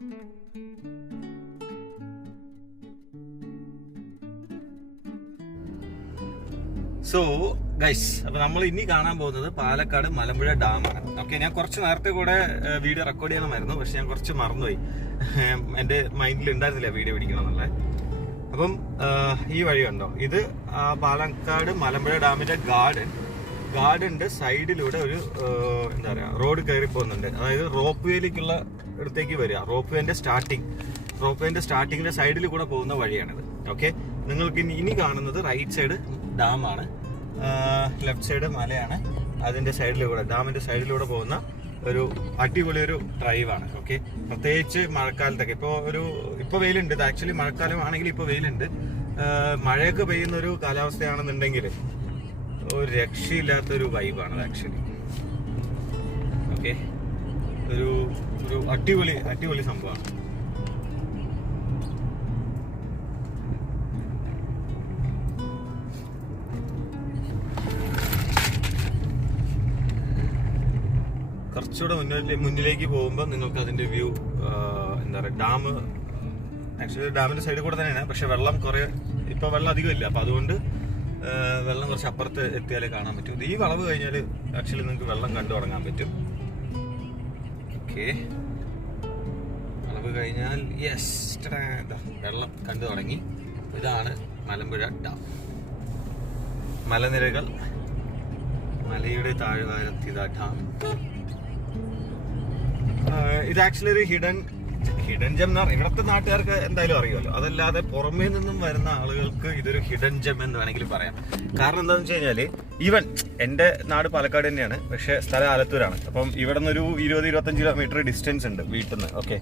So guys, അപ്പൊ നമ്മൾ ഇനി കാണാൻ പോകുന്നത് പാലക്കാട് മലമ്പുഴ ഡാമാണ്. ഓക്കെ, ഞാൻ കുറച്ച് നേരത്തെ കൂടെ വീഡിയോ റെക്കോർഡ് ചെയ്യണമായിരുന്നു, പക്ഷെ ഞാൻ കുറച്ച് മറന്നുപോയി. എന്റെ മൈൻഡിൽ ഉണ്ടായിരുന്നില്ല വീഡിയോ പിടിക്കണം എന്നുള്ളത്. അപ്പം ഈ വഴി കണ്ടോ, ഇത് പാലക്കാട് മലമ്പുഴ ഡാമിന്റെ ഗാർഡന്റെ സൈഡിലൂടെ ഒരു എന്താ പറയാ റോഡ് കയറി പോകുന്നുണ്ട്. അതായത് റോപ്പ് വേയിലേക്കുള്ള ഇടത്തേക്ക് വരിക. റോപ്പ് വേന്റെ സ്റ്റാർട്ടിങ്ങിന്റെ സൈഡിൽ കൂടെ പോകുന്ന വഴിയാണിത്. ഓക്കെ, നിങ്ങൾക്ക് ഇനി കാണുന്നത് റൈറ്റ് സൈഡ് ഡാമാണ്, ലെഫ്റ്റ് സൈഡ് മലയാണ്. അതിന്റെ സൈഡിലൂടെ, ഡാമിന്റെ സൈഡിലൂടെ പോകുന്ന ഒരു അടിപൊളി ഒരു ഡ്രൈവാണ്. ഓക്കെ, പ്രത്യേകിച്ച് മഴക്കാലത്തൊക്കെ. ഇപ്പൊ വെയിലുണ്ട്. ഇത് ആക്ച്വലി മഴക്കാലം ആണെങ്കിൽ ഇപ്പൊ വെയിലുണ്ട്. മഴയൊക്കെ പെയ്യുന്ന ഒരു കാലാവസ്ഥയാണെന്നുണ്ടെങ്കിൽ ഒരു രക്ഷയില്ലാത്തൊരു വൈബാണ് ആക്ച്വലി. ഓക്കെ, ഒരു അടിപൊളി സംഭവമാണ്. കുറച്ചുകൂടെ മുന്നിലേക്ക് പോകുമ്പോൾ നിങ്ങൾക്ക് അതിന്റെ വ്യൂ എന്താ പറയുക, ഡാം ആക്ച്വലി ഡാമിന്റെ സൈഡിൽ കൂടെ തന്നെയാണ്. പക്ഷെ വെള്ളം ഇപ്പൊ വെള്ളം അധികം ഇല്ല. അപ്പൊ അതുകൊണ്ട് വെള്ളം കുറച്ച് അപ്പുറത്ത് എത്തിയാലേ കാണാൻ പറ്റും. ഈ വളവ് കഴിഞ്ഞാൽ ആക്ച്വലി നിങ്ങൾക്ക് വെള്ളം കണ്ടു തുടങ്ങാൻ പറ്റും. ഓക്കെ, വളവ് കഴിഞ്ഞാൽ വെള്ളം കണ്ടു തുടങ്ങി. ഇതാണ് മലമ്പുഴ ഡാം. മലനിരകൾ, മലയുടെ താഴ്വാരത്തിതാ ഡാം. ഇത് ആക്ച്വലി ഒരു ഹിഡൻ ജെം എന്ന് പറഞ്ഞാൽ ഇവിടുത്തെ നാട്ടുകാർക്ക് എന്തായാലും അറിയുമല്ലോ. അതല്ലാതെ പുറമേ നിന്നും വരുന്ന ആളുകൾക്ക് ഇതൊരു ഹിഡൻ ജെം എന്ന് വേണമെങ്കിൽ പറയാം. കാരണം എന്താണെന്ന് വെച്ച് കഴിഞ്ഞാല്, ഈവൻ എന്റെ നാട് പാലക്കാട് തന്നെയാണ്, പക്ഷെ സ്ഥലം ആലത്തൂരാണ്. അപ്പം ഇവിടെ നിന്നൊരു 20-25 കിലോമീറ്റർ ഡിസ്റ്റൻസ് ഉണ്ട് വീട്ടിൽ നിന്ന്. ഓക്കെ,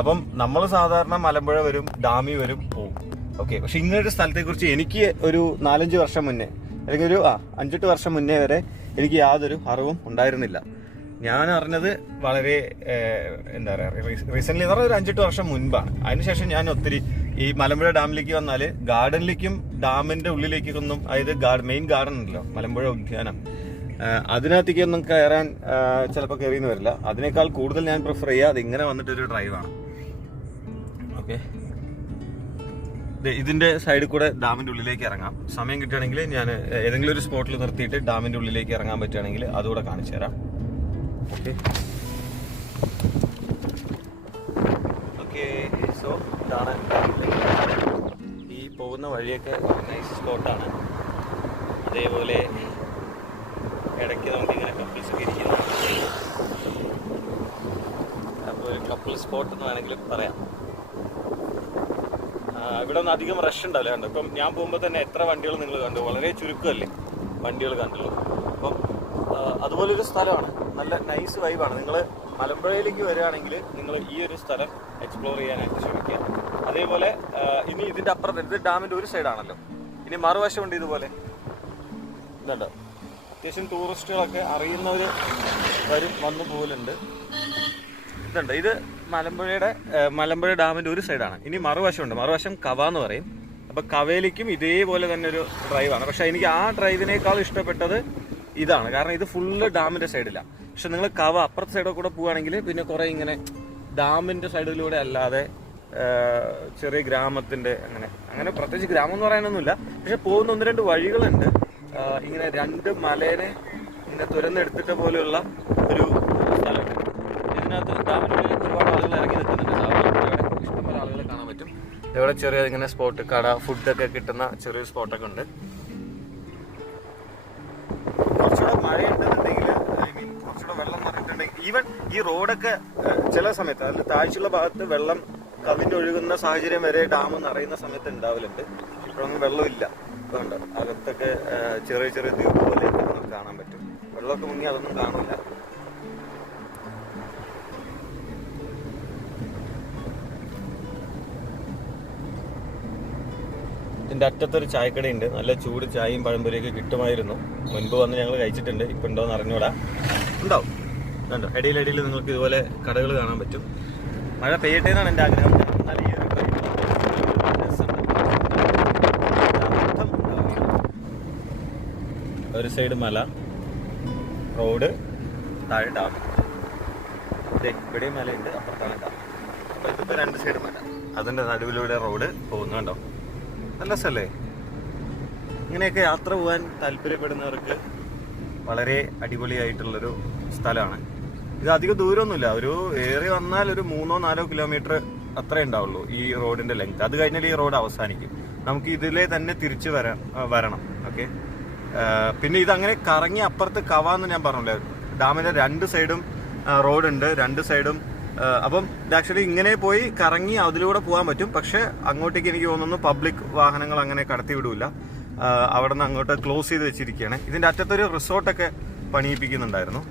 അപ്പം നമ്മൾ സാധാരണ മലമ്പുഴ വരും, ഡാമി വരും, പോവും. ഓക്കെ, പക്ഷെ ഇങ്ങനൊരു സ്ഥലത്തെ കുറിച്ച് എനിക്ക് ഒരു 4-5 വർഷം മുന്നേ, അല്ലെങ്കിൽ ഒരു 5-8 വർഷം മുന്നേ വരെ എനിക്ക് യാതൊരു അറിവും ഉണ്ടായിരുന്നില്ല. ഞാൻ അറിഞ്ഞത് വളരെ എന്താ പറയുക, റീസെന്റ് എന്ന് പറഞ്ഞാൽ ഒരു 5-8 വർഷം മുൻപാണ്. അതിനുശേഷം ഞാൻ ഒത്തിരി ഈ മലമ്പുഴ ഡാമിലേക്ക് വന്നാൽ ഗാർഡനിലേക്കും ഡാമിന്റെ ഉള്ളിലേക്കൊന്നും, അതായത് മെയിൻ ഗാർഡൻ ഉണ്ടല്ലോ മലമ്പുഴ ഉദ്യാനം, അതിനകത്തേക്കൊന്നും കയറാൻ ചിലപ്പോൾ കയറിയെന്ന് വരില്ല. അതിനേക്കാൾ കൂടുതൽ ഞാൻ പ്രിഫർ ചെയ്യുക അത് ഇങ്ങനെ വന്നിട്ടൊരു ഡ്രൈവാണ്. ഓക്കെ, ഇതിന്റെ സൈഡിൽ കൂടെ ഡാമിന്റെ ഉള്ളിലേക്ക് ഇറങ്ങാം. സമയം കിട്ടുകയാണെങ്കിൽ ഞാൻ ഏതെങ്കിലും ഒരു സ്പോട്ടിൽ നിർത്തിയിട്ട് ഡാമിന്റെ ഉള്ളിലേക്ക് ഇറങ്ങാൻ പറ്റുകയാണെങ്കിൽ അതുകൂടെ കാണിച്ചു തരാം. ഓക്കെ, സോ ഇതാണ് ഈ പോകുന്ന വഴിയൊക്കെ നൈസ് സ്പോട്ടാണ്. അതേപോലെ ഇടയ്ക്ക് നമുക്കിങ്ങനെ കപ്പിൾസ് ഒക്കെ ഇരിക്കുന്നു. അപ്പോൾ ഒരു കപ്പിൾ സ്പോട്ട് എന്ന് വേണമെങ്കിലും പറയാം. ഇവിടെ ഒന്നും അധികം റഷ് ഉണ്ടാവില്ല. കണ്ടു, ഇപ്പം ഞാൻ പോകുമ്പോൾ തന്നെ എത്ര വണ്ടികൾ നിങ്ങൾ കണ്ടു, വളരെ ചുരുക്കമല്ലേ വണ്ടികൾ കണ്ടുള്ളൂ. അപ്പം അതുപോലൊരു സ്ഥലമാണ്, നല്ല നൈസ് വൈബാണ്. നിങ്ങൾ മലമ്പുഴയിലേക്ക് വരികയാണെങ്കിൽ നിങ്ങൾ ഈ ഒരു സ്ഥലം എക്സ്പ്ലോർ ചെയ്യാനായിട്ട് ശ്രമിക്കുക. അതേപോലെ ഇനി ഇതിന്റെ അപ്പുറത്ത്, ഇത് ഡാമിന്റെ ഒരു സൈഡാണല്ലോ, ഇനി മറുവശമുണ്ട് ഇതുപോലെ. ഇതുണ്ട്, അത്യാവശ്യം ടൂറിസ്റ്റുകളൊക്കെ അറിയുന്നവർ വന്നു പോലുണ്ട്. ഇതുണ്ട്, ഇത് മലമ്പുഴ ഡാമിന്റെ ഒരു സൈഡാണ്. ഇനി മറുവശമുണ്ട്, മറുവശം കവ എന്ന് പറയും. അപ്പൊ കവയിലേക്കും ഇതേപോലെ തന്നെ ഒരു ഡ്രൈവാണ്. പക്ഷെ എനിക്ക് ആ ഡ്രൈവിനേക്കാൾ ഇഷ്ടപ്പെട്ടത് ഇതാണ്. കാരണം ഇത് ഫുള്ള് ഡാമിന്റെ സൈഡിലാണ്. പക്ഷെ നിങ്ങൾ കവ അപ്പുറത്തെ സൈഡിൽ കൂടെ പോവുകയാണെങ്കിൽ പിന്നെ കുറെ ഇങ്ങനെ ഡാമിന്റെ സൈഡിലൂടെ അല്ലാതെ ചെറിയ ഗ്രാമത്തിന്റെ അങ്ങനെ പ്രത്യേകിച്ച് ഗ്രാമം എന്ന് പറയാനൊന്നുമില്ല. പക്ഷെ പോകുന്ന 1-2 വഴികളുണ്ട്. ഇങ്ങനെ 2 മലേനെ ഇങ്ങനെ തുരന്നെടുത്തിട്ട പോലെയുള്ള ഒരു സ്ഥലമുണ്ട്. ഇതിനകത്ത് ഡാമിനുള്ളിൽ ഒരുപാട് ആളുകൾ ഇറങ്ങി നിൽക്കുന്നുണ്ട്. ഇഷ്ടംപോലെ ആളുകളെ കാണാൻ പറ്റും. ഇവിടെ ചെറിയ ഇങ്ങനെ സ്പോട്ട്, കട, ഫുഡൊക്കെ കിട്ടുന്ന ചെറിയൊരു സ്പോട്ടൊക്കെ ഉണ്ട്. കുറച്ചുകൂടെ മഴയുണ്ടെന്നുണ്ടെങ്കിൽ, കുറച്ചുകൂടെ വെള്ളം നിറഞ്ഞിട്ടുണ്ടെങ്കിൽ, ഈവൻ ഈ റോഡൊക്കെ ചില സമയത്ത്, അതിൽ താഴ്ചയുള്ള ഭാഗത്ത് വെള്ളം കവിഞ്ഞ് ഒഴുകുന്ന സാഹചര്യം വരെ ഡാം നിറയുന്ന സമയത്ത് ഉണ്ടാവലുണ്ട്. ഇപ്പോഴൊന്നും വെള്ളമില്ല. അതുകൊണ്ട് അകത്തൊക്കെ ചെറിയ ദ്വീപ് പോലെയൊക്കെ നമുക്ക് കാണാൻ പറ്റും. വെള്ളമൊക്കെ മുങ്ങി അതൊന്നും കാണില്ല. ഇതിൻ്റെ അറ്റത്തൊരു ചായക്കടയുണ്ട്. നല്ല ചൂട് ചായയും പഴംപൊരിയൊക്കെ കിട്ടുമായിരുന്നു. മുൻപ് വന്ന് ഞങ്ങൾ കഴിച്ചിട്ടുണ്ട്. ഇപ്പം ഉണ്ടോയെന്ന് അറിഞ്ഞൂടാ. ഉണ്ടാവും, കണ്ടോ, ഇടയിലിടയിൽ നിങ്ങൾക്ക് ഇതുപോലെ കടകൾ കാണാൻ പറ്റും. മഴ പെയ്യട്ടെ എന്നാണ് എൻ്റെ ആഗ്രഹം. നല്ല ഈ ഒരു സൈഡ് മല, റോഡ്, താഴെ ഡാം. ഇവിടെയും മലയുണ്ട്, അപ്പുറത്താണ് ഡാം. ഇതിപ്പോൾ 2 സൈഡ് മല, അതിൻ്റെ നടുവിലൂടെ റോഡ് പോകുന്നു. കണ്ടോ, നല്ല സ്ഥലമല്ലേ? ഇങ്ങനെയൊക്കെ യാത്ര പോകാൻ താല്പര്യപ്പെടുന്നവർക്ക് വളരെ അടിപൊളിയായിട്ടുള്ളൊരു സ്ഥലമാണ്. ഇത് അധികം ദൂരമൊന്നുമില്ല, ഒരു ഏറി വന്നാൽ ഒരു 3-4 കിലോമീറ്റർ അത്രേ ഉണ്ടാവുള്ളൂ ഈ റോഡിന്റെ ലെങ്ത്. അത് കഴിഞ്ഞാൽ ഈ റോഡ് അവസാനിക്കും. നമുക്ക് ഇതിലേ തന്നെ തിരിച്ചു വരണം. ഓക്കെ, പിന്നെ ഇതങ്ങനെ കറങ്ങി അപ്പുറത്ത് കവാന്ന് ഞാൻ പറഞ്ഞില്ലേ, ഡാമിന്റെ 2 സൈഡും റോഡുണ്ട്, 2 സൈഡും. അപ്പം ആക്ച്വലി ഇങ്ങനെ പോയി കറങ്ങി അതിലൂടെ പോകാൻ പറ്റും. പക്ഷെ അങ്ങോട്ടേക്ക് എനിക്ക് തോന്നുന്നു പബ്ലിക് വാഹനങ്ങൾ അങ്ങനെ കടത്തി വിടൂല. അവിടെ നിന്ന് അങ്ങോട്ട് ക്ലോസ് ചെയ്ത് വെച്ചിരിക്കുകയാണ്. ഇതിന്റെ അറ്റത്തൊരു റിസോർട്ടൊക്കെ പണിയിപ്പിക്കുന്നുണ്ടായിരുന്നു.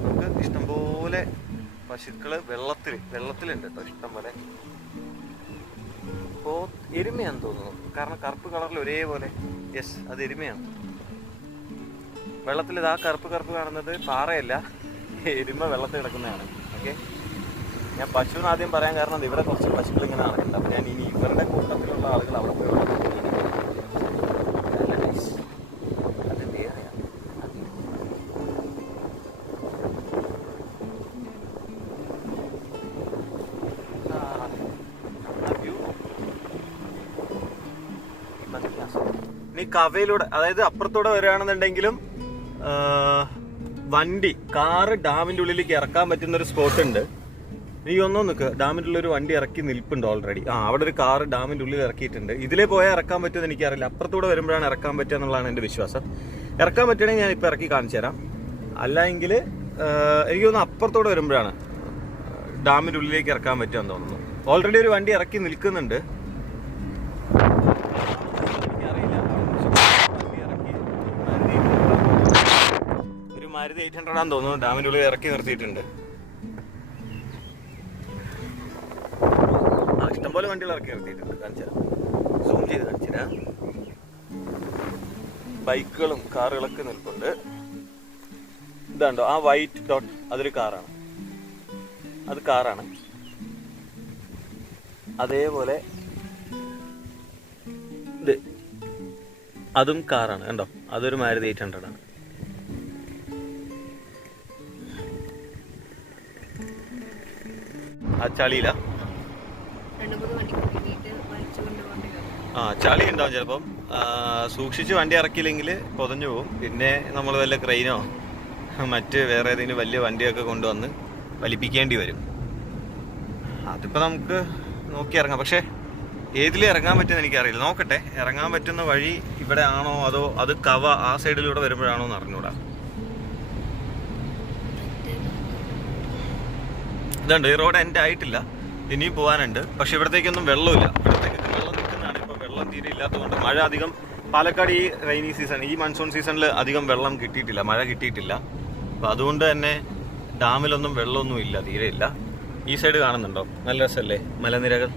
നമുക്ക് ഇഷ്ടംപോലെ പശുക്കള് വെള്ളത്തിലുണ്ട് കേട്ടോ, ഇഷ്ടംപോലെ. ഇപ്പോ എരുമയാന്ന് തോന്നുന്നു, കാരണം കറുപ്പ് കളറിൽ ഒരേപോലെ. യെസ്, അത് എരുമയാണ്. വെള്ളത്തിൽ ഇതാ കറുപ്പ് കാണുന്നത് പാറയല്ല, എരുമ വെള്ളത്തിൽ കിടക്കുന്നതാണ്. ഓക്കെ, ഞാൻ പശുവിന് ആദ്യം പറയാൻ കാരണം ഇവിടെ കുറച്ച് പശുക്കൾ ഇങ്ങനെ നടക്കുന്നുണ്ട്. അപ്പം ഞാൻ ഇനി ഇവരുടെ കൂട്ടത്തിലുള്ള ആളുകൾ അവിടെ പോയി അത് വേറെയാണ്. ഇനി കവയിലൂടെ, അതായത് അപ്പുറത്തൂടെ വരികയാണെന്നുണ്ടെങ്കിലും കാറ് ഡാമിന്റെ ഉള്ളിലേക്ക് ഇറക്കാൻ പറ്റുന്ന ഒരു സ്പോട്ട് ഉണ്ട്. നീ ഒന്നോ നിൽക്ക്, ഡാമിൻ്റെ ഉള്ളിൽ ഒരു വണ്ടി ഇറക്കി നിൽപ്പുണ്ട് ഓൾറെഡി. അവിടെ ഒരു കാറ് ഡാമിൻ്റെ ഉള്ളിൽ ഇറക്കിയിട്ടുണ്ട്. ഇതിലേ പോയാൽ ഇറക്കാൻ പറ്റുമെന്ന് എനിക്കറിയില്ല. അപ്പുറത്തൂടെ വരുമ്പോഴാണ് ഇറക്കാൻ പറ്റുക എന്നുള്ളതാണ് എൻ്റെ വിശ്വാസം. ഇറക്കാൻ പറ്റുകയാണെങ്കിൽ ഞാൻ ഇപ്പോൾ ഇറക്കി കാണിച്ചു തരാം. അല്ലെങ്കിൽ എനിക്ക് തോന്നുന്നു അപ്പുറത്തൂടെ വരുമ്പോഴാണ് ഡാമിൻ്റെ ഉള്ളിലേക്ക് ഇറക്കാൻ പറ്റുമെന്ന് തോന്നുന്നു. ഓൾറെഡി ഒരു വണ്ടി ഇറക്കി നിൽക്കുന്നുണ്ട്. ഒരു മാരുതി 800 ആണെന്ന് തോന്നുന്നു, ഡാമിൻ്റെ ഉള്ളിൽ ഇറക്കി നിർത്തിയിട്ടുണ്ട്. ഇഷ്ടംപോലെ വണ്ടികൾ ഇറക്കി നിർത്തിയിട്ടുണ്ട്. കാണിച്ചുതരാം, സൂം ചെയ്ത് കാണിച്ചുതരാം. ബൈക്കുകളും കാറുകളൊക്കെ നിൽപ്പുണ്ട്. ഇതാണ്ടോ ആ വൈറ്റ് ഡോട്ട്, അതൊരു കാറാണ്, അത് കാറാണ്. അതേപോലെ ഇത് അതും കാറാണ്, കണ്ടോ, അതൊരു മാരുതി 800 ആണ്. ആ ചളിയില ചളി ഉണ്ടാവും ചിലപ്പം. സൂക്ഷിച്ച് വണ്ടി ഇറക്കിയില്ലെങ്കിൽ പൊതഞ്ഞു പോകും. പിന്നെ നമ്മൾ വല്ല ക്രെയിനോ മറ്റ് വേറെ ഏതെങ്കിലും വലിയ വണ്ടിയൊക്കെ കൊണ്ടുവന്ന് വലിപ്പിക്കേണ്ടി വരും. അതിപ്പോൾ നമുക്ക് നോക്കി ഇറങ്ങാം. പക്ഷേ ഏതിൽ ഇറങ്ങാൻ പറ്റുമെന്ന് എനിക്കറിയില്ല. നോക്കട്ടെ, ഇറങ്ങാൻ പറ്റുന്ന വഴി ഇവിടെ ആണോ അതോ അത് കവ ആ സൈഡിലൂടെ വരുമ്പോഴാണോ എന്ന് അറിഞ്ഞൂടാ. ഇതുണ്ട്, ഈ റോഡ് എൻ്റെ ആയിട്ടില്ല, ഇനിയും പോകാനുണ്ട്. പക്ഷെ ഇവിടത്തേക്കൊന്നും വെള്ളമില്ല. ഇവിടത്തേക്കൊക്കെ വെള്ളം നിൽക്കുന്നതാണ്. ഇപ്പോൾ വെള്ളം തീരെ ഇല്ലാത്തതുകൊണ്ട് മഴ അധികം, പാലക്കാട് ഈ റെയിനി സീസൺ, ഈ മൺസൂൺ സീസണിൽ അധികം വെള്ളം കിട്ടിയിട്ടില്ല, മഴ കിട്ടിയിട്ടില്ല. അപ്പോൾ അതുകൊണ്ട് തന്നെ ഡാമിലൊന്നും വെള്ളമൊന്നും ഇല്ല, തീരെ ഇല്ല. ഈ സൈഡ് കാണുന്നുണ്ടോ, നല്ല രസമല്ലേ മലനിരകൾ.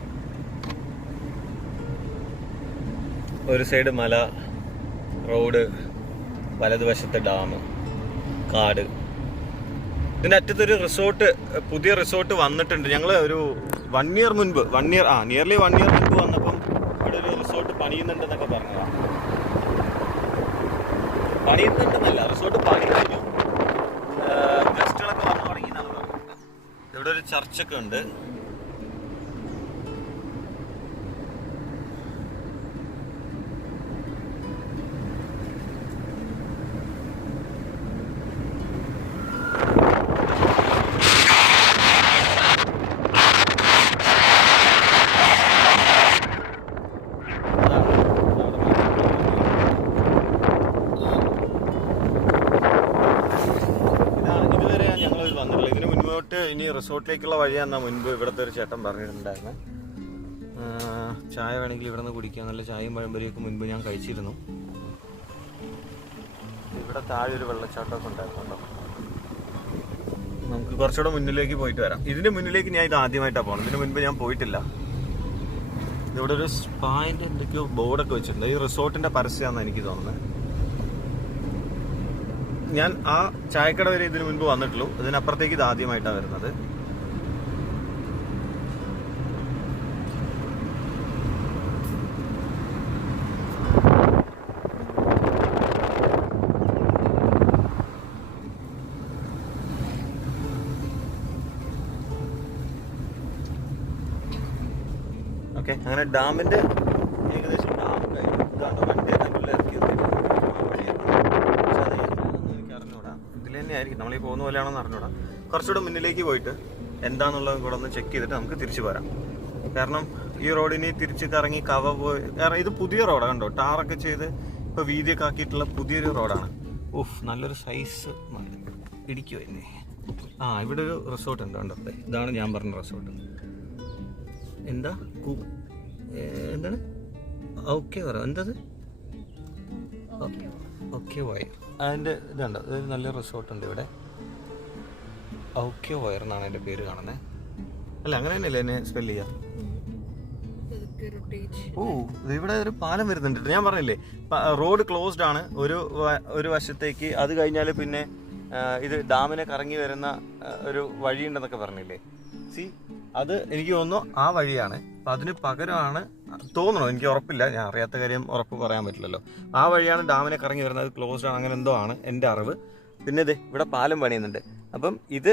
ഒരു സൈഡ് മല, റോഡ്, വലതുവശത്ത് ഡാം, കാട്. ഇതിൻ്റെ അറ്റത്തൊരു റിസോർട്ട്, പുതിയ റിസോർട്ട് വന്നിട്ടുണ്ട്. ഞങ്ങൾ ഒരു 1 ഇയർ മുൻപ്, നിയർലി 1 ഇയർ മുൻപ് വന്നപ്പം ഇവിടെ ഒരു റിസോർട്ട് പണിയുന്നുണ്ടെന്നൊക്കെ പറഞ്ഞതാണ്. പണിയുന്നുണ്ടെന്നല്ല, റിസോർട്ട് പണി കഴിഞ്ഞു, ഗസ്റ്റുകളൊക്കെ വന്നു തുടങ്ങി എന്നാണ് പറഞ്ഞത്. ഇവിടെ ഒരു ചർച്ചൊക്കെ ഉണ്ട്. ഇനി റിസോർട്ടിലേക്കുള്ള വഴിയാണെന്നാ മുൻപ് ഇവിടുത്തെ ഒരു ചേട്ടൻ പറഞ്ഞിട്ടുണ്ടായിരുന്നു. ചായ വേണമെങ്കിൽ ഇവിടെ നിന്ന് കുടിക്കാം, നല്ല ചായയും പഴംപൊരിയൊക്കെ മുൻപ് ഞാൻ കഴിച്ചിരുന്നു. ഇവിടെ താഴെ ഒരു വെള്ളച്ചാട്ടമൊക്കെ ഉണ്ടായിരുന്നുണ്ടോ. നമുക്ക് കുറച്ചുകൂടെ മുന്നിലേക്ക് പോയിട്ട് വരാം. ഇതിൻ്റെ മുന്നിലേക്ക് ഞാൻ ഇത് ആദ്യമായിട്ടാണ് പോകണം, ഇതിന് മുൻപ് ഞാൻ പോയിട്ടില്ല. ഇവിടെ ഒരു സ്പായിൻ്റെ എന്തൊക്കെയോ ബോർഡൊക്കെ വെച്ചിട്ടുണ്ട്. ഈ റിസോർട്ടിൻ്റെ പരസ്യമാണെന്ന് എനിക്ക് തോന്നുന്നത്. ഞാൻ ആ ചായക്കട വരെ ഇതിനു മുൻപ് വന്നിട്ടുള്ളൂ, ഇതിനപ്പുറത്തേക്ക് ഇത് ആദ്യമായിട്ടാണ് വരുന്നത്. ഓക്കെ. അങ്ങനെ ഡാമിൻ്റെ ഏകദേശം ഡാം കഴിഞ്ഞു. ഇതാണോ വണ്ടി അതിനുള്ളിൽ ഇറക്കിയത്. പക്ഷെ അത് എന്താണെന്ന് എനിക്ക് അറിഞ്ഞൂടാ. ഇതിൽ തന്നെ ആയിരിക്കും, നമ്മളീ പോകുന്ന പോലെയാണെന്ന് അറിഞ്ഞൂടാ. കുറച്ചുകൂടെ മുന്നിലേക്ക് പോയിട്ട് എന്താണെന്നുള്ളത് കൂടെ ഒന്ന് ചെക്ക് ചെയ്തിട്ട് നമുക്ക് തിരിച്ചു പോരാം. കാരണം ഈ റോഡിന് തിരിച്ച് കറങ്ങി പോയി, കാരണം ഇത് പുതിയ റോഡാണ് കണ്ടോ, ടാറൊക്കെ ചെയ്ത് ഇപ്പോൾ വീതിയൊക്കെ ആക്കിയിട്ടുള്ള പുതിയൊരു റോഡാണ്. നല്ലൊരു സൈസ് ഇടിക്കുമോ എന്നെ. ഇവിടെ ഒരു റിസോർട്ട് ഉണ്ട് കണ്ടോ. ഇതാണ് ഞാൻ പറഞ്ഞ റിസോർട്ട്. എന്താണ് ഓക്കെ പറ എന്തത് ഓക്കെ വയർ. അതിൻ്റെ ഇതുണ്ട്, ഒരു നല്ല റിസോർട്ടുണ്ട് ഇവിടെ. ഓക്കെ വയർ എന്നാണ് എൻ്റെ പേര് കാണുന്നത്. അല്ല അങ്ങനെ തന്നെയല്ലേ എന്നെ സ്പെല്ല് ചെയ്യാം. ഇവിടെ ഒരു പാലം വരുന്നുണ്ട്. ഞാൻ പറഞ്ഞില്ലേ റോഡ് ക്ലോസ്ഡ് ആണ് ഒരു വശത്തേക്ക്. അത് കഴിഞ്ഞാൽ പിന്നെ ഇത് ഡാമിനെ കറങ്ങി വരുന്ന ഒരു വഴിയുണ്ടെന്നൊക്കെ പറഞ്ഞില്ലേ. അത് എനിക്ക് തോന്നുന്നു ആ വഴിയാണ്. അപ്പം അതിന് പകരമാണ് തോന്നണോ, എനിക്ക് ഉറപ്പില്ല, ഞാൻ അറിയാത്ത കാര്യം ഉറപ്പ് പറയാൻ പറ്റില്ലല്ലോ. ആ വഴിയാണ് ഡാമിനെ കറങ്ങി വരുന്നത്. അത് ക്ലോസ്ഡ് ആണ്, അങ്ങനെ എന്തോ ആണ് എൻ്റെ അറിവ്. പിന്നെ ഇവിടെ പാലം പണിയുന്നുണ്ട്. അപ്പം ഇത്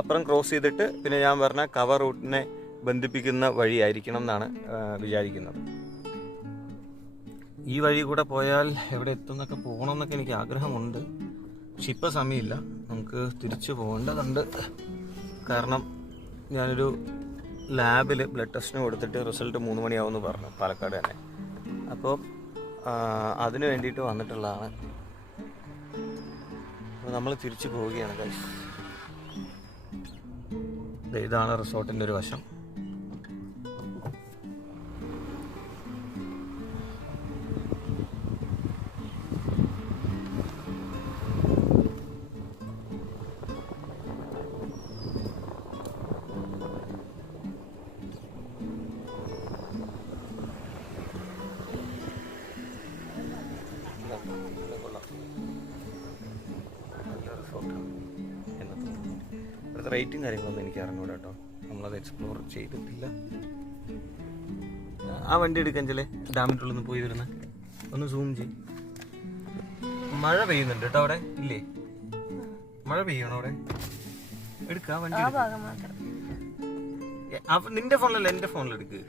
അപ്പുറം ക്രോസ് ചെയ്തിട്ട് പിന്നെ ഞാൻ പറഞ്ഞ കവർ റൂട്ടിനെ ബന്ധിപ്പിക്കുന്ന വഴിയായിരിക്കണം എന്നാണ് വിചാരിക്കുന്നത്. ഈ വഴി കൂടെ പോയാൽ എവിടെ എത്തും എന്നൊക്കെ പോകണമെന്നൊക്കെ എനിക്ക് ആഗ്രഹമുണ്ട്. പക്ഷെ ഇപ്പം സമയമില്ല, നമുക്ക് തിരിച്ചു പോകേണ്ടതുണ്ട്. കാരണം ഞാനൊരു ലാബിൽ ബ്ലഡ് ടെസ്റ്റിന് കൊടുത്തിട്ട് റിസൾട്ട് 3 മണിയാവുമെന്ന് പറഞ്ഞു, പാലക്കാട് തന്നെ. അപ്പോൾ അതിന് വേണ്ടിയിട്ട് വന്നിട്ടുള്ളതാണ്. അപ്പോൾ നമ്മൾ തിരിച്ചു പോവുകയാണ് ഗൈസ്. ഇതാണ് റിസോർട്ടിൻ്റെ ഒരു വശം. ഇവിടുത്തെ റേറ്റും കാര്യങ്ങളൊന്നും എനിക്ക് അറിഞ്ഞൂടാ കേട്ടോ, നമ്മളത് എക്സ്പ്ലോർ ചെയ്തിട്ടില്ല. ആ വണ്ടി എടുക്കാൻ ചില ഡാമിൻ്റെ ഉള്ളിൽ നിന്ന് പോയി വരുന്ന ഒന്ന് സൂം ചെയ്യും. മഴ പെയ്യുന്നുണ്ട് കേട്ടോ അവിടെ, ഇല്ലേ? മഴ പെയ്യണോ അവിടെ? എടുക്ക വണ്ടി. നിന്റെ ഫോണിലല്ല എൻ്റെ ഫോണിൽ എടുക്ക്.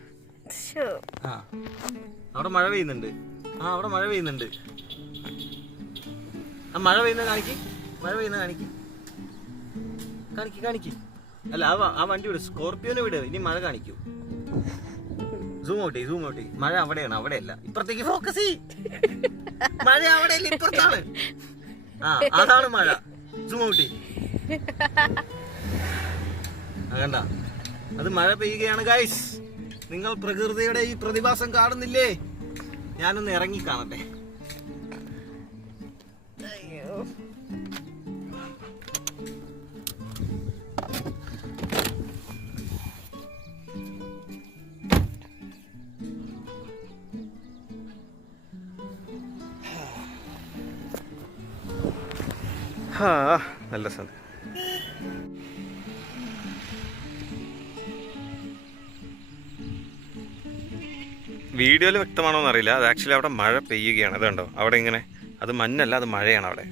അവിടെ മഴ പെയ്യുന്നുണ്ട്. അവിടെ മഴ പെയ്യുന്നുണ്ട്. മഴ പെയ്യുന്ന കാണിക്ക്, മഴ പെയ്യുന്ന കാണിക്ക്. അല്ല ആ വണ്ടി വിട്, സ്കോർപ്പിയോനെ വിട്, ഇനി മഴ കാണിക്കൂ. Zoom out. മഴ അവിടെയാണ്, അവിടെയല്ല, ഇപ്പുറത്തേക്ക് ഫോക്കസ് ചെയ്യ്. മഴ അവിടെയല്ല, ഇപ്പുറത്താണ്. അതാണ് മഴ. Zoom out. കണ്ട, അത് മഴ പെയ്യുകയാണ് ഗൈസ്. നിങ്ങൾ പ്രകൃതിയുടെ ഈ പ്രതിഭാസം കാണുന്നില്ലേ? ഞാനൊന്ന് ഇറങ്ങി കാണട്ടെ. നല്ല സ്ഥലം. വീഡിയോയിൽ വ്യക്തമാണോ എന്നറിയില്ല. അത് ആക്ച്വലി അവിടെ മഴ പെയ്യുകയാണ്. അതുണ്ടോ അവിടെ ഇങ്ങനെ, അത് മഞ്ഞല്ല, അത് മഴയാണ് അവിടെ.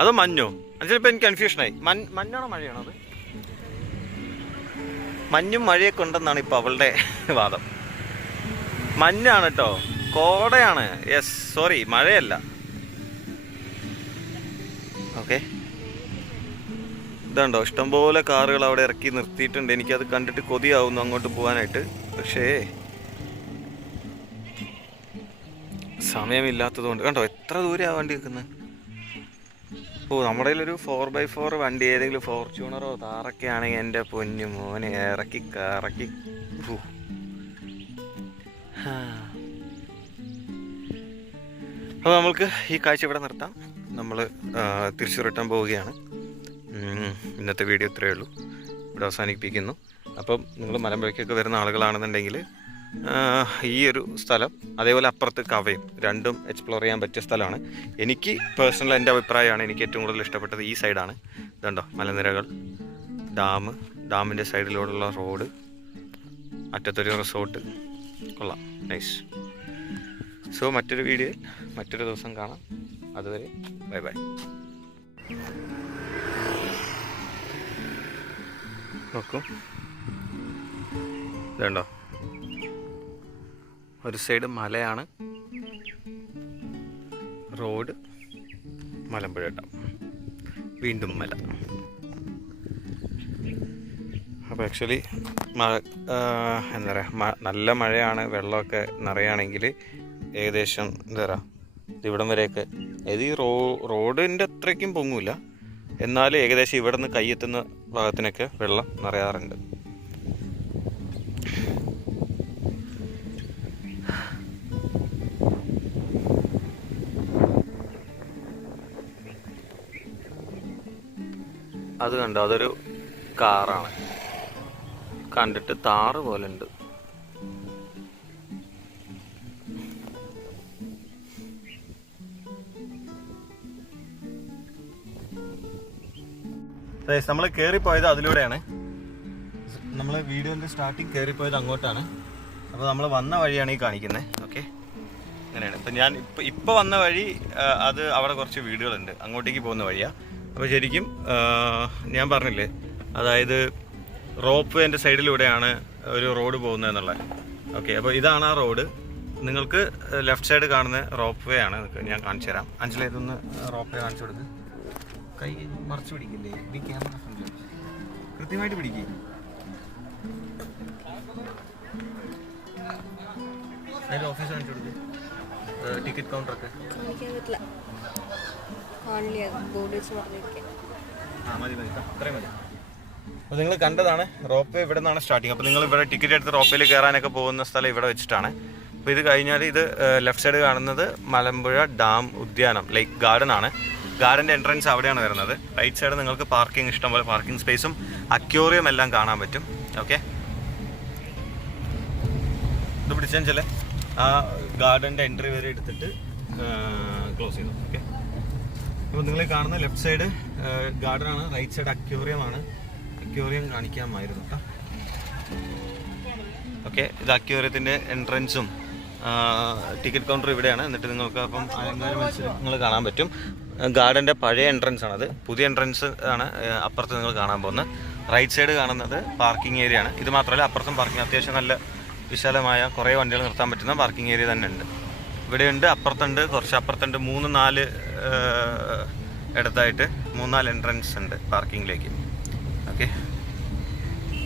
അതോ മഞ്ഞോ? ചിലപ്പോൾ എനിക്ക് കൺഫ്യൂഷനായി. മഞ്ഞാണോ മഴയാണോ? അത് മഞ്ഞും മഴയൊക്കെ ഉണ്ടെന്നാണ് ഇപ്പോൾ അവളുടെ വാദം. മഞ്ഞാണ് കേട്ടോ, കോടയാണ്. യെസ്, സോറി, മഴയല്ല. ഓക്കെ, ഇതുണ്ടോ ഇഷ്ടംപോലെ കാറുകൾ അവിടെ ഇറക്കി നിർത്തിയിട്ടുണ്ട്. എനിക്കത് കണ്ടിട്ട് കൊതിയാവുന്നു അങ്ങോട്ട് പോകാനായിട്ട്. പക്ഷേ സമയമില്ലാത്തത് കൊണ്ട്. കണ്ടോ എത്ര ദൂരെയാണ് വണ്ടി വെക്കുന്നത്. നമ്മുടെ കയ്യിലൊരു 4x4 വണ്ടി, ഏതെങ്കിലും ഫോർച്യൂണറോ താറൊക്കെ ആണെങ്കിൽ എൻ്റെ പൊന്നു മോനെ ഇറക്കി കറക്കി. അപ്പോൾ നമ്മൾക്ക് ഈ കാഴ്ച ഇവിടെ നിർത്താം. നമ്മൾ തിരിച്ചു റിട്ടേൺ പോവുകയാണ്. ഇന്നത്തെ വീഡിയോ ഇത്രയേ ഉള്ളൂ, ഇവിടെ അവസാനിപ്പിക്കുന്നു. അപ്പം നിങ്ങൾ മലമ്പുഴയ്ക്കൊക്കെ വരുന്ന ആളുകളാണെന്നുണ്ടെങ്കിൽ ഈ ഒരു സ്ഥലം, അതേപോലെ അപ്പുറത്ത് കവയും, രണ്ടും എക്സ്പ്ലോർ ചെയ്യാൻ പറ്റിയ സ്ഥലമാണ്. എനിക്ക് പേഴ്സണൽ എൻ്റെ അഭിപ്രായമാണ്, എനിക്ക് ഏറ്റവും കൂടുതൽ ഇഷ്ടപ്പെട്ടത് ഈ സൈഡാണ്. ഇതുണ്ടോ മലനിരകൾ, ഡാമിൻ്റെ സൈഡിലൂടെയുള്ള റോഡ്, അറ്റത്തൊരു റിസോർട്ട്. കൊള്ളാം, നൈസ്. സോ മറ്റൊരു വീഡിയോയിൽ മറ്റൊരു ദിവസം കാണാം. അതുവരെ ബൈ ബൈ. നോക്കൂ. ഇതുണ്ടോ, ഒരു സൈഡ് മലയാണ്, റോഡ്, മലമ്പുഴ ഡാം, വീണ്ടും മല. അപ്പോൾ ആക്ച്വലി എന്താ പറയുക, നല്ല മഴയാണ്, വെള്ളമൊക്കെ നിറയുകയാണെങ്കിൽ ഏകദേശം എന്താ പറയുക ഇവിടം വരെയൊക്കെ, അതായത് ഈ റോഡിൻ്റെ അത്രയ്ക്കും പൊങ്ങില്ല, എന്നാലും ഏകദേശം ഇവിടെ നിന്ന് കൈയെത്തുന്ന ഭാഗത്തിനൊക്കെ വെള്ളം നിറയാറുണ്ട്. അത് കണ്ടോ, അതൊരു കാറാണ്, കണ്ടിട്ട് താറ് പോലെ ഉണ്ട്. നമ്മൾ കയറിപ്പോയത് അതിലൂടെയാണ്, നമ്മൾ വീഡിയോൻ്റെ സ്റ്റാർട്ടിങ് കയറിപ്പോയത് അങ്ങോട്ടാണ്. അപ്പോൾ നമ്മൾ വന്ന വഴിയാണ് ഈ കാണിക്കുന്നത്. ഓക്കെ, അങ്ങനെയാണ്. ഇപ്പം ഞാൻ ഇപ്പോൾ വന്ന വഴി അത് അവിടെ കുറച്ച് വീടുകളുണ്ട്, അങ്ങോട്ടേക്ക് പോകുന്ന വഴിയാണ്. അപ്പോൾ ശരിക്കും ഞാൻ പറഞ്ഞില്ലേ, അതായത് റോപ്പ് വേൻ്റെ സൈഡിലൂടെയാണ് ഒരു റോഡ് പോകുന്നതെന്നുള്ളത്. ഓക്കെ, അപ്പോൾ ഇതാണ് ആ റോഡ്. നിങ്ങൾക്ക് ലെഫ്റ്റ് സൈഡ് കാണുന്ന റോപ്പ് വേ ആണ്. ഞാൻ കാണിച്ചു തരാം. അഞ്ചിലെ ഇതൊന്ന് റോപ്പ് വേ കാണിച്ചു കൊടുക്ക്. കൈ മറച്ചു പിടിക്കില്ലേ, ഈ ക്യാമറ ഫ്രണ്ടിൽ കൃത്യമായിട്ട് പിടിക്കുക. അതിൻ്റെ ഓഫീസ് കാണിച്ചു കൊടുക്ക്, ടിക്കറ്റ് കൗണ്ടറൊക്കെ. മതി മതി, അത്രയും മതി. അപ്പോൾ നിങ്ങൾ കണ്ടതാണ് റോപ്പ് വേ ഇവിടെ നിന്നാണ് സ്റ്റാർട്ടിങ്. അപ്പോൾ നിങ്ങൾ ഇവിടെ ടിക്കറ്റ് എടുത്ത് റോപ്പ് വേയിൽ കയറാനൊക്കെ പോകുന്ന സ്ഥലം ഇവിടെ വെച്ചിട്ടാണ്. അപ്പോൾ ഇത് കഴിഞ്ഞാൽ ഇത് ലെഫ്റ്റ് സൈഡ് കാണുന്നത് മലമ്പുഴ ഡാം ഉദ്യാനം, ലൈക്ക് ഗാർഡൻ ആണ്. ഗാർഡൻ്റെ എൻട്രൻസ് അവിടെയാണ് വരുന്നത്. റൈറ്റ് സൈഡ് നിങ്ങൾക്ക് പാർക്കിംഗ്, ഇഷ്ടംപോലെ പാർക്കിംഗ് സ്പേസും അക്വേറിയം എല്ലാം കാണാൻ പറ്റും. ഓക്കെ, ഇത് പിടിച്ചാൽ ചില ആ ഗാർഡൻ്റെ എൻട്രി വരെ എടുത്തിട്ട് ക്ലോസ് ചെയ്തു. ഓക്കെ, അപ്പോൾ നിങ്ങൾ കാണുന്ന ലെഫ്റ്റ് സൈഡ് ഗാർഡൻ ആണ്, റൈറ്റ് സൈഡ് അക്വേറിയം ആണ്. അക്വേറിയം കാണിക്കാമായിരുന്നു കേട്ടോ. ഓക്കെ, ഇത് അക്വേറിയത്തിൻ്റെ എൻട്രൻസും ടിക്കറ്റ് കൗണ്ടർ ഇവിടെയാണ്. എന്നിട്ട് നിങ്ങൾക്ക് അപ്പം അലങ്കാര മത്സരങ്ങൾ കാണാൻ പറ്റും. ഗാർഡൻ്റെ പഴയ എൻട്രൻസ് ആണത്, പുതിയ എൻട്രൻസ് ആണ് അപ്പുറത്ത് നിങ്ങൾ കാണാൻ പോകുന്നത്. റൈറ്റ് സൈഡ് കാണുന്നത് പാർക്കിംഗ് ഏരിയ ആണ്. ഇത് മാത്രമല്ല, അപ്പുറത്തും പാർക്കിംഗ്, അത്യാവശ്യം നല്ല വിശാലമായ കുറേ വണ്ടികൾ നിർത്താൻ പറ്റുന്ന പാർക്കിംഗ് ഏരിയ തന്നെ ഉണ്ട്. ഇവിടെയുണ്ട്, അപ്പുറത്തുണ്ട്, കുറച്ച് അപ്പുറത്തുണ്ട്, 3-4 ഇടത്തായിട്ട് 3-4 എൻട്രൻസ് ഉണ്ട് പാർക്കിങ്ങിലേക്ക്. ഓക്കെ,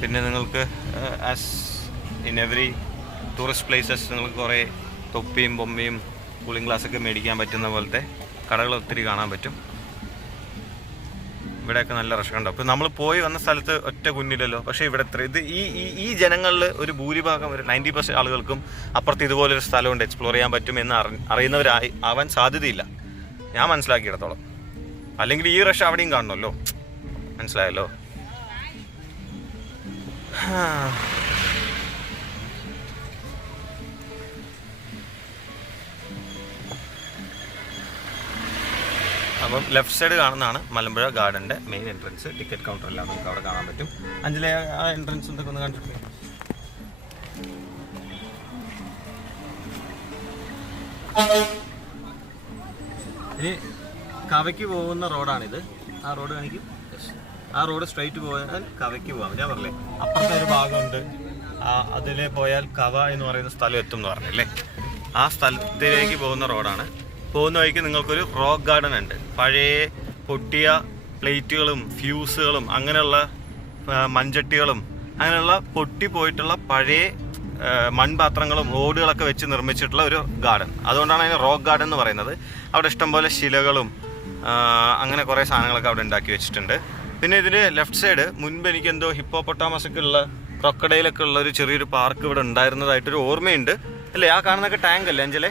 പിന്നെ നിങ്ങൾക്ക് as in every tourist places നിങ്ങൾക്ക് കുറേ തൊപ്പിയും ബൊമ്മയും കൂളിംഗ് ഗ്ലാസ്സൊക്കെ മേടിക്കാൻ പറ്റുന്ന പോലത്തെ കടകൾ ഒത്തിരി കാണാൻ പറ്റും. ഇവിടെയൊക്കെ നല്ല റഷ് അപ്പോൾ നമ്മൾ പോയി വന്ന സ്ഥലത്ത് ഒറ്റ കുഞ്ഞില്ലല്ലോ. പക്ഷേ ഇവിടെ ഇത് ഈ ജനങ്ങളിൽ ഒരു ഭൂരിഭാഗം, ഒരു 90% ആളുകൾക്കും അപ്പുറത്ത് ഇതുപോലൊരു സ്ഥലമുണ്ട്, എക്സ്പ്ലോർ ചെയ്യാൻ പറ്റുമെന്ന് അറിയുന്നവരാവാൻ സാധ്യതയില്ല, ഞാൻ മനസ്സിലാക്കിയിടത്തോളം. അല്ലെങ്കിൽ ഈ റഷ് അവിടെയും കാണണമല്ലോ, മനസ്സിലായല്ലോ. അപ്പം ലെഫ്റ്റ് സൈഡ് കാണുന്നതാണ് മലമ്പുഴ ഗാർഡൻ്റെ മെയിൻ എൻട്രൻസ്. ടിക്കറ്റ് കൗണ്ടർ എല്ലാം നമുക്ക് അവിടെ കാണാൻ പറ്റും. അഞ്ചിലെ ആ എൻട്രൻസ് എന്തൊക്കെ ഒന്ന് കാണിച്ചിട്ട്. ഇനി കവയ്ക്ക് പോകുന്ന റോഡാണിത്. ആ റോഡ് കാണിക്കും. ആ റോഡ് സ്ട്രൈറ്റ് പോയാൽ കവയ്ക്ക് പോകാം. ഞാൻ പറഞ്ഞില്ലേ, അപ്പുറത്തെ ഒരു ഭാഗമുണ്ട്, അതിലെ പോയാൽ കവ എന്ന് പറയുന്ന സ്ഥലം എത്തും എന്ന് പറഞ്ഞില്ലേ, ആ സ്ഥലത്തിലേക്ക് പോകുന്ന റോഡാണ്. പോകുന്ന വഴിക്ക് നിങ്ങൾക്കൊരു റോക്ക് ഗാർഡൻ ഉണ്ട്. പഴയ പൊട്ടിയ പ്ലേറ്റുകളും ഫ്യൂസുകളും അങ്ങനെയുള്ള മൺചട്ടികളും അങ്ങനെയുള്ള പൊട്ടിപ്പോയിട്ടുള്ള പഴയ മൺപാത്രങ്ങളും ഓടുകളൊക്കെ വെച്ച് നിർമ്മിച്ചിട്ടുള്ള ഒരു ഗാർഡൻ. അതുകൊണ്ടാണ് അതിന് റോക്ക് ഗാർഡൻ എന്ന് പറയുന്നത്. അവിടെ ഇഷ്ടംപോലെ ശിലകളും അങ്ങനെ കുറേ സാധനങ്ങളൊക്കെ അവിടെ ഉണ്ടാക്കി വെച്ചിട്ടുണ്ട്. പിന്നെ ഇതിന് ലെഫ്റ്റ് സൈഡ് മുൻപ് എനിക്കെന്തോ ഹിപ്പോപ്പൊട്ടാമസൊക്കെ ഉള്ള ക്രൊക്കഡൈലൊക്കെ ഉള്ള ഒരു ചെറിയൊരു പാർക്ക് ഇവിടെ ഉണ്ടായിരുന്നതായിട്ടൊരു ഓർമ്മയുണ്ട് അല്ലേ. ആ കാണുന്നതൊക്കെ ടാങ്ക് അല്ലേ അഞ്ചലെ?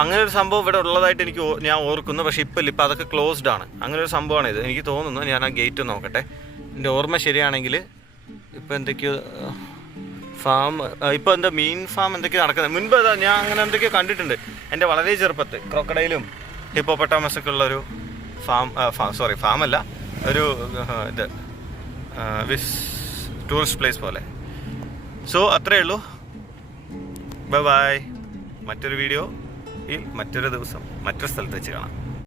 അങ്ങനെ ഒരു സംഭവം ഇവിടെ ഉള്ളതായിട്ട് ഞാൻ ഓർക്കുന്നു. പക്ഷേ ഇപ്പം അതൊക്കെ ക്ലോസ്ഡ് ആണ്. അങ്ങനെ ഒരു സംഭവമാണ് ഇത് എനിക്ക് തോന്നുന്നു. ഞാൻ ആ ഗേറ്റ് നോക്കട്ടെ, എൻ്റെ ഓർമ്മ ശരിയാണെങ്കിൽ. ഇപ്പം എന്തൊക്കെയോ ഫാം, ഇപ്പോൾ എന്താ മീൻ ഫാം എന്തൊക്കെയോ നടക്കുന്നത്. മുൻപ് ഞാൻ അങ്ങനെ എന്തൊക്കെയോ കണ്ടിട്ടുണ്ട് എൻ്റെ വളരെ ചെറുപ്പത്ത്. ക്രൊക്കഡൈലും ഹിപ്പോപ്പൊട്ടാമസൊക്കെ ഉള്ളൊരു ഫാമല്ല, ഒരു ഇത് ടൂറിസ്റ്റ് പ്ലേസ് പോലെ. സോ അത്രയേ ഉള്ളൂ. Bye bye. മറ്റൊരു വീഡിയോ മറ്റൊരു ദിവസം മറ്റൊരു സ്ഥലത്ത് വെച്ച് കാണാം.